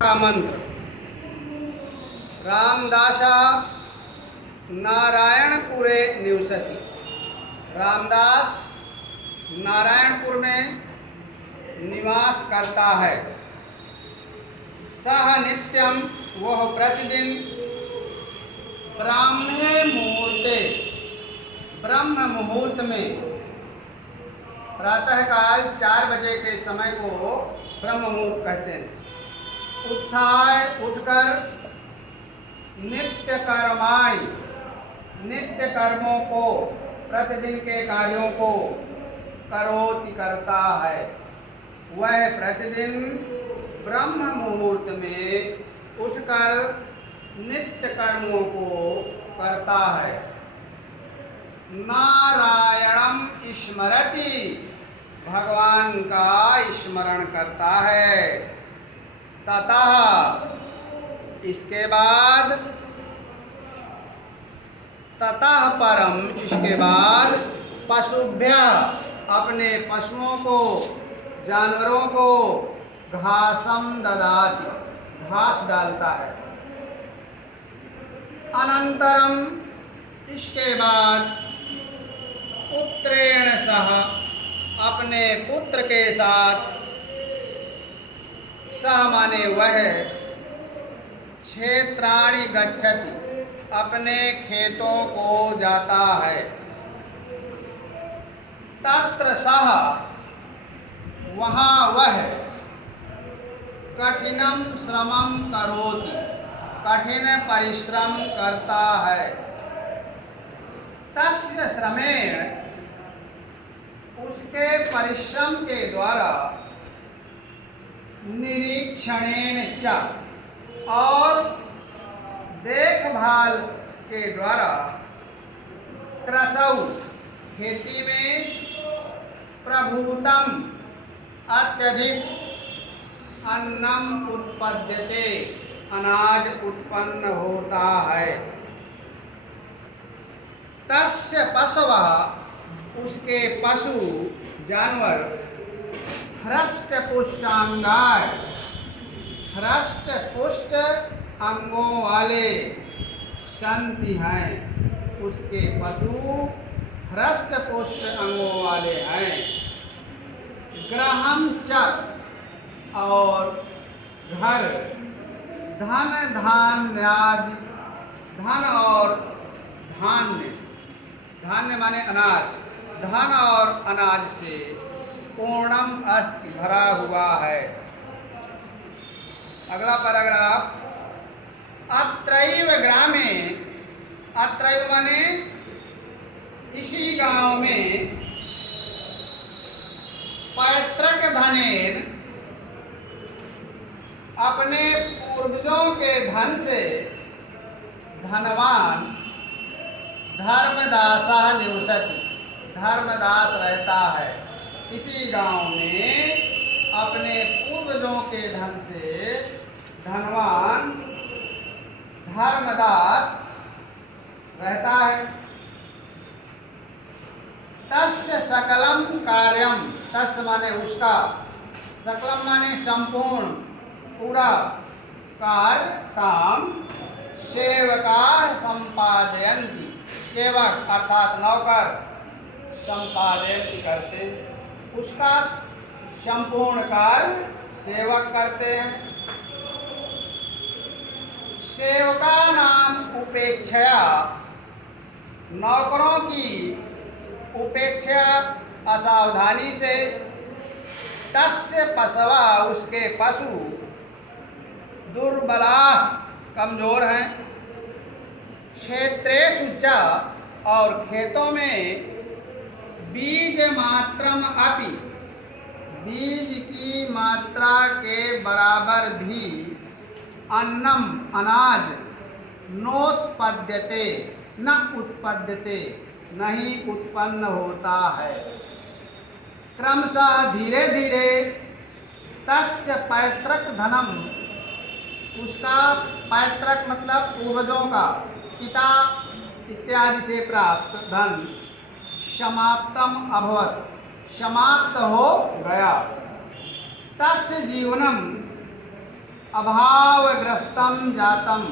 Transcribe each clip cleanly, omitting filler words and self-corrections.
का मंत्र। रामदासा नारायणपुरे निवसति। रामदास नारायणपुर में निवास करता है। सह नित्यम, वह प्रतिदिन ब्राह्मे मुहूर्ते, ब्रह्म मुहूर्त में, प्रातःकाल 4 बजे के समय को ब्रह्म मुहूर्त कहते हैं, उत्थाय उठकर नित्य कर्माणि, नित्य कर्मों को, प्रतिदिन के कार्यों को करोति, करता है। वह प्रतिदिन ब्रह्म मुहूर्त में उठकर नित्य कर्मों को करता है। नारायणम स्मरति, भगवान का स्मरण करता है। ततः, इसके बाद, ततः परम, इसके बाद, पशुभ्य, अपने पशुओं को, जानवरों को, घासम ददाति, घास डालता है। अनंतरम, इसके बाद, पुत्रेण सह, अपने पुत्र के साथ, सह माने वह, क्षेत्राणि गच्छति, अपने खेतों को जाता है। तत्र सह, वहाँ वह, कठिनम श्रमम करोति, कठिन परिश्रम करता है। तस्य श्रमेण, उसके परिश्रम के द्वारा, निरीक्षणेन च, और देखभाल के द्वारा, कृषौ, खेती में, प्रभूतम, अत्यधिक, अन्नम उत्पद्यते, अनाज उत्पन्न होता है। तस्य पशवः, उसके पशु, जानवर, हृष्ट पुष्टांगाय, हृष्ट पुष्ट अंगों वाले संति हैं। उसके पशु हृष्ट पुष्ट अंगों वाले हैं। गृहम च, और घर, धन धान्यादि, धन और धान्य, धान्य माने अनाज, धन और अनाज से पूर्णम अस्ति, भरा हुआ है। अगला पैराग्राफ। अत्रैव ग्रामे, अत्रैव माने इसी गांव में, पैतृक धनेन, अपने पूर्वजों के धन से धनवान, धर्मदासः निवसति, धर्मदास रहता है। इसी गांव में अपने पूर्वजों के धन से धनवान धर्मदास रहता है। तस्य सकलम कार्यम, तस्य माने उसका, सकलम माने संपूर्ण, पूरा, कार्य, काम, सेवकाः संपादयन्ति, सेवक अर्थात नौकर, संपादयन्ति करते, उसका संपूर्ण कार्य सेवक करते हैं। सेवका नाम उपेक्षया, नौकरों की उपेक्षा, असावधानी से, तस्य पशवा, उसके पशु, दुर्बला, कमजोर हैं, क्षेत्रेषु च, और खेतों में, बीज मात्रम अपि, बीज की मात्रा के बराबर भी, अन्नम, अनाज, नोत्पद्यते, न उत्पद्यते, नहीं उत्पन्न होता है। क्रमशः, धीरे धीरे, तस्य पैतृक धनम, उसका पैतृक मतलब पूर्वजों का, पिता इत्यादि से प्राप्त धन, समाप्तम अभवत, समाप्त हो गया। तस्य जीवनम, अभावग्रस्तम जातम,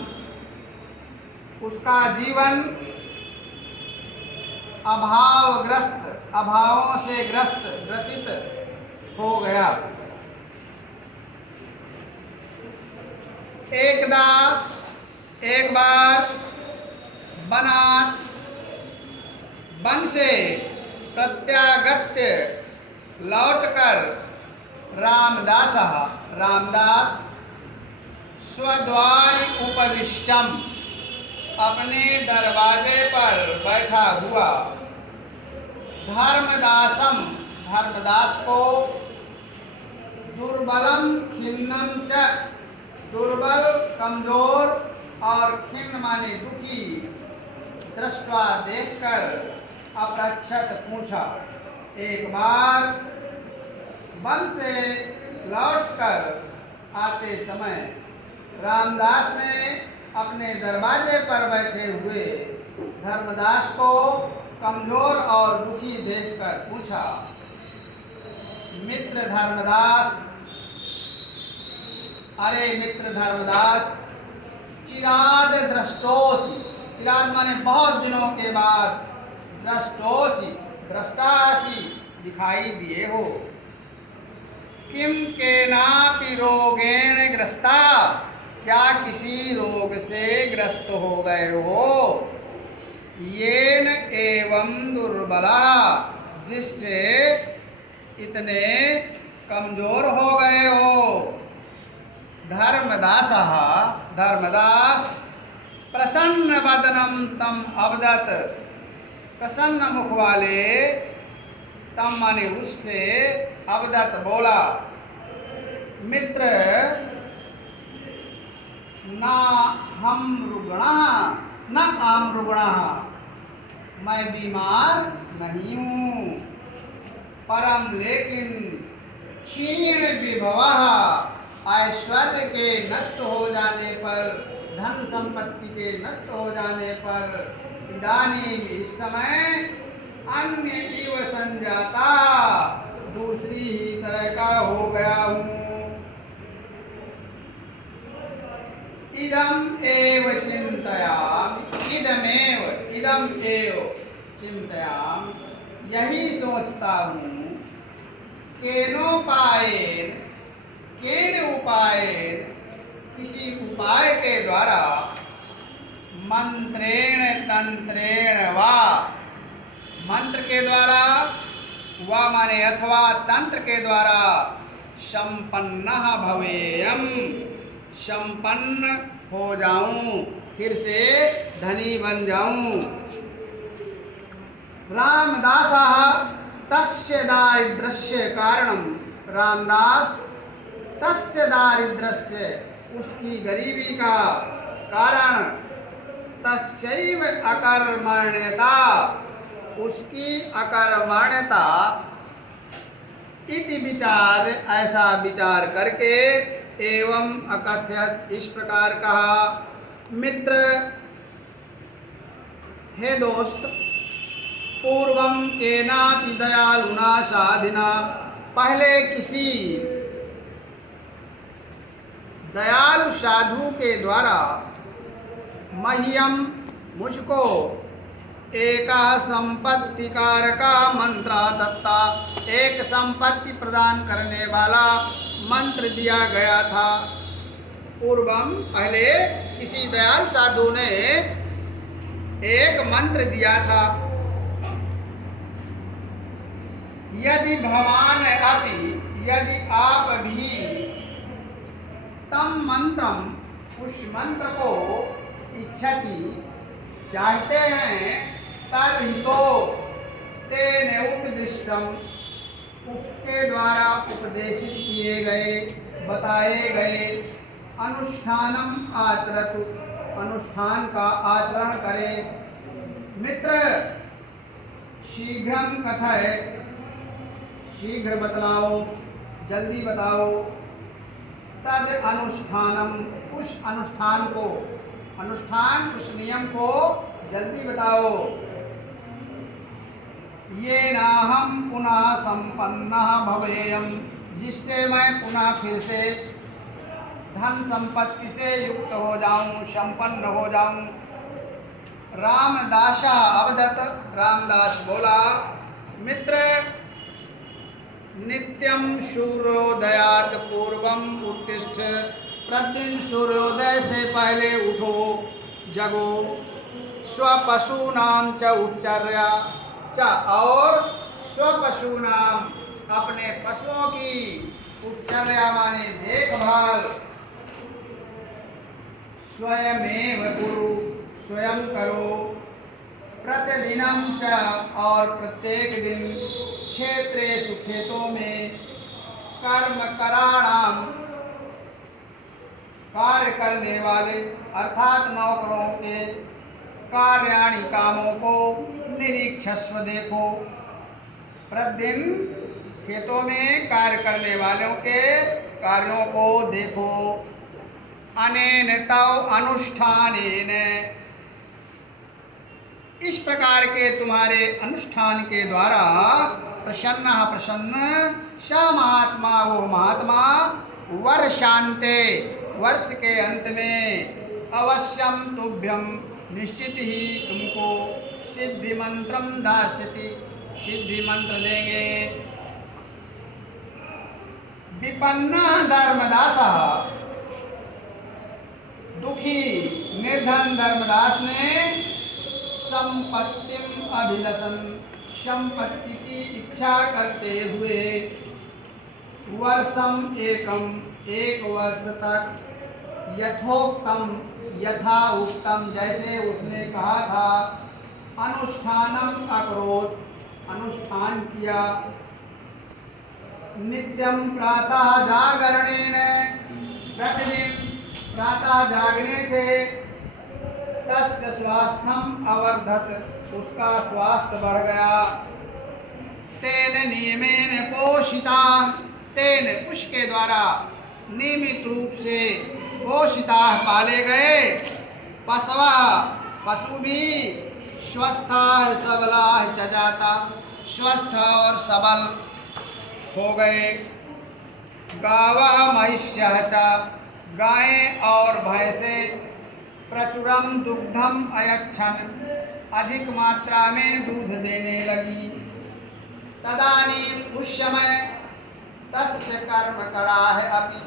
उसका जीवन अभावग्रस्त, अभावों से ग्रसित हो गया। एक बार वनात् वन से प्रत्यागत्य लौटकर रामदास स्वद्वारि उपविष्टम, अपने दरवाजे पर बैठा हुआ, धर्मदास को दुर्बलम खिन्नम च, दुर्बल, कमजोर और खिन्न माने दुखी, दृष्टवा देखकर अपरक्षत पूछा। एक बार वन से लौटकर आते समय रामदास ने अपने दरवाजे पर बैठे हुए धर्मदास को कमजोर और दुखी देखकर पूछा, मित्र धर्मदास, अरे मित्र धर्मदास, चिराद दृष्टोसि, चिराद माने बहुत दिनों के बाद, दृष्टोसि, दृष्टासि, दिखाई दिए हो, किम केनापि रोगेण ग्रस्ता, क्या किसी रोग से ग्रस्त हो गए हो, येन एवं दुर्बला, जिससे इतने कमजोर हो गए हो। धर्मदास प्रसन्न वदनम तम अवदत, प्रसन्न मुख वाले तम माने उससे, अवदत बोला, मित्र ना हम रुग्णा न आम रुग्णा, मैं बीमार नहीं हूँ, परम लेकिन क्षीण विभवः, ऐश्वर्य के नष्ट हो जाने पर, धन संपत्ति के नष्ट हो जाने पर, इदानीं इस समय, अन्य इव संजाता, दूसरी ही तरह का हो गया हूँ। इदम एव चिंतयामि, इदम एव चिंतयामि, यही सोचता हूँ, केन उपायेन, किसी उपाय के द्वारा, मंत्रेण तंत्रेण वा, मंत्र के द्वारा, वा माने अथवा तंत्र के द्वारा, संपन्नः भवेयम, संपन्न हो जाऊं, फिर से धनी बन जाऊं। रामदासः तस्य दारिद्र्यस्य कारणम, रामदास तस्य दारिद्र्यस्य, उसकी गरीबी का कारण, तस्यैव अकर्मण्यता, उसकी अकर्मण्यता, इति विचार, ऐसा विचार करके, एवं अकथयत, इस प्रकार कहा, मित्र, हे दोस्त, पूर्वम केनापि दयालुना साधिना, पहले किसी दयालु साधु के द्वारा, मह्यम, मुझको, एका संपत्ति कारका मंत्र दत्ता, एक संपत्ति प्रदान करने वाला मंत्र दिया गया था। पूर्वम, पहले किसी दयालु साधु ने एक मंत्र दिया था, यदि भवान अपि, यदि आप भी, तम मंत्रम, उस मंत्र को, इच्छति, चाहते हैं, तर्हितो तेन उपदिष्टम, उसके द्वारा उपदेशित किए गए, बताए गए, अनुष्ठानम आचरतु, अनुष्ठान का आचरण करें। मित्र, शीघ्रम कथय, शीघ्र बतलाओ, जल्दी बताओ, तद अनुष्ठानम, उस अनुष्ठान को, अनुष्ठान, उस नियम को जल्दी बताओ, ये नाहम पुनः संपन्नः भवेयम, जिससे मैं पुनः फिर से धन संपत्ति से युक्त हो जाऊं, संपन्न हो जाऊं। रामदासा अवदत, रामदास बोला, मित्र नित्यं सूर्योदयात् पूर्वम उत्तिष्ठ, प्रतिदिन सूर्योदय से पहले उठो, जगो। स्वपशूनां च उच्चर्या च, और स्वपशूनाम अपने पशुओं की उच्चर्या माने देखभाल, स्वयमेव कुरु स्वयं करो, प्रतिदिनम च और प्रत्येक दिन, क्षेत्रेषु खेतों में, कर्म कराणाम कार्य करने वाले अर्थात नौकरों के, कार्याणि कामों को, निरीक्षस्व देखो। प्रतिदिन खेतों में कार्य करने वालों के कार्यों को देखो। अनेन तव अनुष्ठानेन, इस प्रकार के तुम्हारे अनुष्ठान के द्वारा, प्रसन्न स महात्मा वो महात्मा, वर्षांते वर्ष के अंत में, अवश्यम तुभ्यम निश्चित ही तुमको, सिद्धि मंत्रम दास्यति सिद्धि मंत्र देंगे। विपन्न धर्मदास, दुखी निर्धन धर्मदास ने, संपत्तिम अभिलषण, संपत्ति की इच्छा करते हुए, वर्षम एकम एक वर्ष तक, यथोक्तम यथा उत्तम जैसे उसने कहा था, अनुष्ठानम अकरोत अनुष्ठान किया। नित्यम प्रातः जागरणेन, प्रतिदिन प्रातः जागने से, तस्य स्वास्थ्यम अवर्धत उसका स्वास्थ्य बढ़ गया। तेन नियमेन पोषिता, तेन उसके द्वारा नियमित रूप से, पोषिता पाले गए, पशवा पशु भी, स्वस्था सबला च जाता स्वस्थ और सबल हो गए। गावा महिष्य च, गायें और भैंसें, प्रचुरम दुग्धम अयच्छन, अधिक मात्रा में दूध देने लगी। तदानीम उस समय, तस्य कर्म करा है अपि,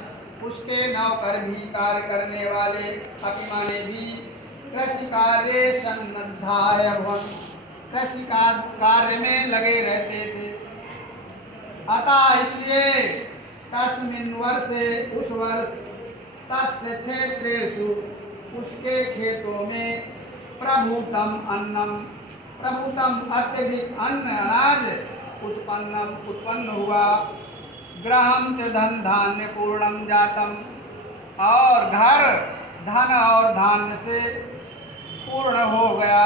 उसके नौकर भी कार्य करने वाले, अपि माने भी, कृषि कार्य सन्नद्धाय भवन, कृषि कार्य में लगे रहते थे। अतः इसलिए, तस्मिन् वर्षे उस वर्ष, तस्य क्षेत्रेषु उसके खेतों में, प्रभूतम अन्नम, प्रभूतम अत्यधिक अन्न अनाज, उत्पन्न हुआ। गृहम च धन धान्य पूर्णम जातम, और घर धन और धान्य से पूर्ण हो गया।